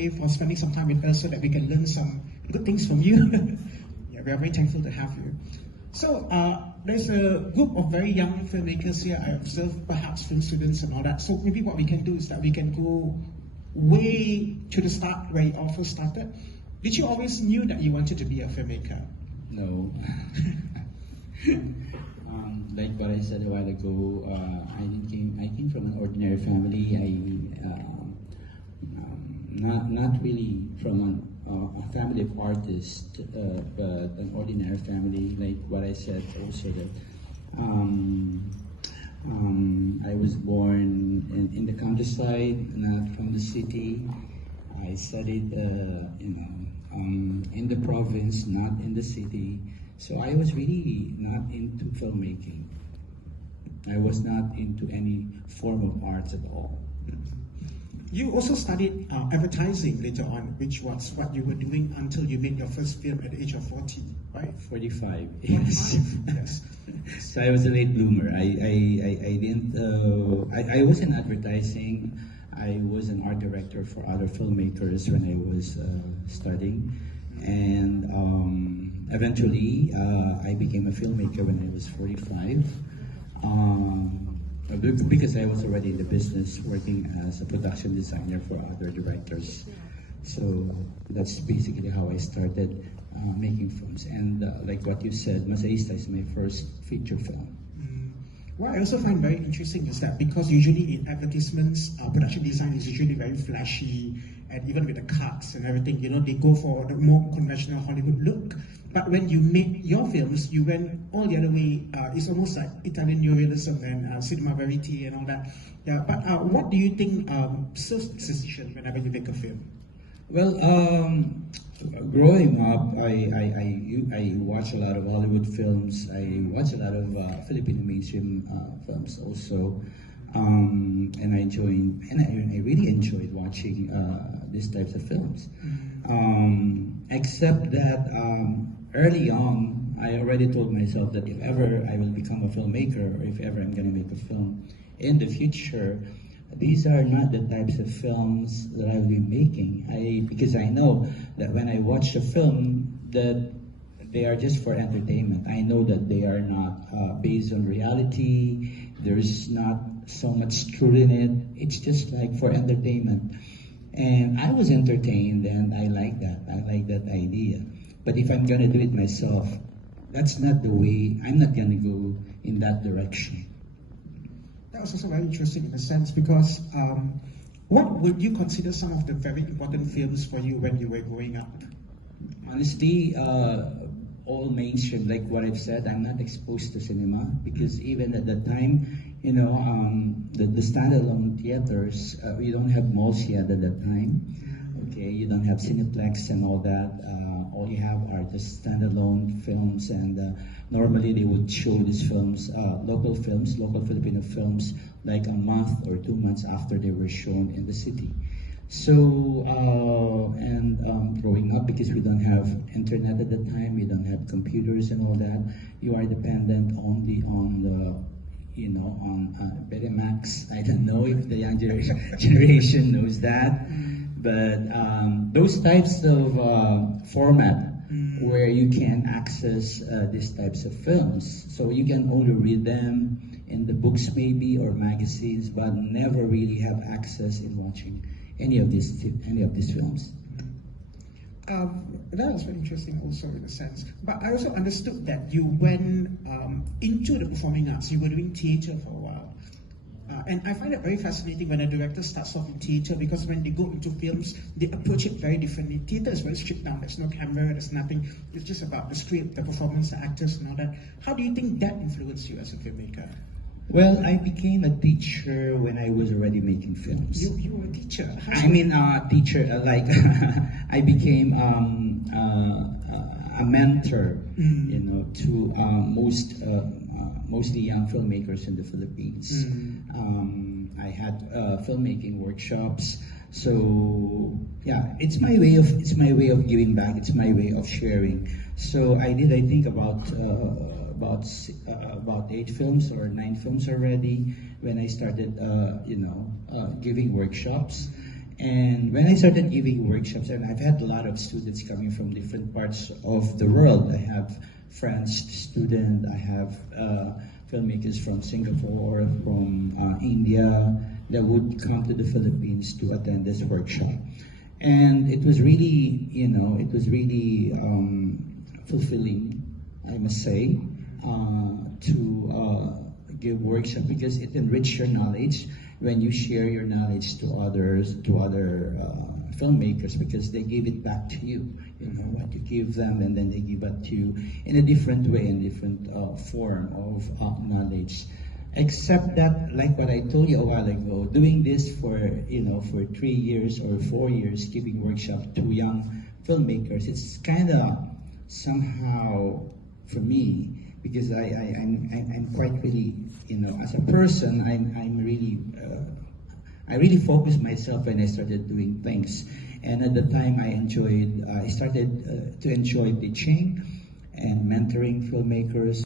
way, for spending some time with us so that we can learn some good things from you. Yeah, we are very thankful to have you. So there's a group of very young filmmakers here. I observe perhaps film students and all that. So maybe what we can do is that we can go way to the start where you all first started. Did you always knew that you wanted to be a filmmaker? No. Like what I said a while ago, I came from an ordinary family. Not really from a family of artists, but an ordinary family. Like what I said also that I was born in the countryside, not from the city. I studied, in the province, not in the city. So I was really not into filmmaking. I was not into any form of arts at all. You also studied advertising later on, which was what you were doing until you made your first film at the age of 40, right? 45, yes. 45, yes. So I was a late bloomer. I was in advertising. I was an art director for other filmmakers when I was studying. And eventually, I became a filmmaker when I was 45. Because I was already in the business working as a production designer for other directors. So that's basically how I started making films. And like what you said, Masaista is my first feature film. What I also find very interesting is that because usually in advertisements, production design is usually very flashy, and even with the cuts and everything, they go for the more conventional Hollywood look. But when you made your films, you went all the other way. It's almost like Italian neorealism and cinema verite and all that. Yeah. But what do you think serves this decision whenever you make a film? Well, growing up, I watch a lot of Hollywood films. I watch a lot of Filipino mainstream films also, and I really enjoyed watching these types of films. Except that early on, I already told myself that if ever I will become a filmmaker, or if ever I'm going to make a film in the future, these are not the types of films that I will be making. Because I know that when I watch a film, that they are just for entertainment. I know that they are not based on reality. There's not so much truth in it. It's just like for entertainment. And I was entertained, and I like that. I like that idea. But if I'm gonna do it myself, that's not the way. I'm not gonna go in that direction. That was also very interesting in a sense because what would you consider some of the very important films for you when you were growing up? Honestly, all mainstream, like what I've said, I'm not exposed to cinema because even at that time, the standalone theaters, we don't have malls yet at that time. Okay, you don't have Cineplex and all that. All you have are just standalone films, and normally they would show these films, local Filipino films, like a month or 2 months after they were shown in the city. So, growing up, because we don't have internet at the time, we don't have computers and all that, you are dependent only on Betamax. I don't know if the young generation knows that. But those types of format where you can access these types of films. So you can only read them in the books maybe or magazines, but never really have access in watching any of these films. That was very interesting also in a sense. But I also understood that you went into the performing arts. You were doing theatre for a while. And I find it very fascinating when a director starts off in theatre because when they go into films, they approach it very differently. Theatre is very stripped down. There's no camera, there's nothing. It's just about the script, the performance, the actors and all that. How do you think that influenced you as a filmmaker? Well, I became a teacher when I was already making films. You were a teacher? Teacher, like I became a mentor, to mostly young filmmakers in the Philippines. I had filmmaking workshops. So yeah, it's my way of giving back. It's my way of sharing. So I think about 8 films or 9 films already when I started, giving workshops. And when I started giving workshops, and I've had a lot of students coming from different parts of the world. I have French students, I have filmmakers from Singapore, from India, that would come to the Philippines to attend this workshop. And it was really, it was really fulfilling, I must say, to give workshop, because it enriches your knowledge when you share your knowledge to others, to other filmmakers, because they give it back to you. You know what you give them, and then they give it to you in a different way, in different form of knowledge. Except that, like what I told you a while ago, doing this for 3 years or 4 years, giving workshop to young filmmakers, it's kind of somehow for me, because I'm quite really, as a person, I really focused myself when I started doing things. And at the time, I started to enjoy teaching and mentoring filmmakers.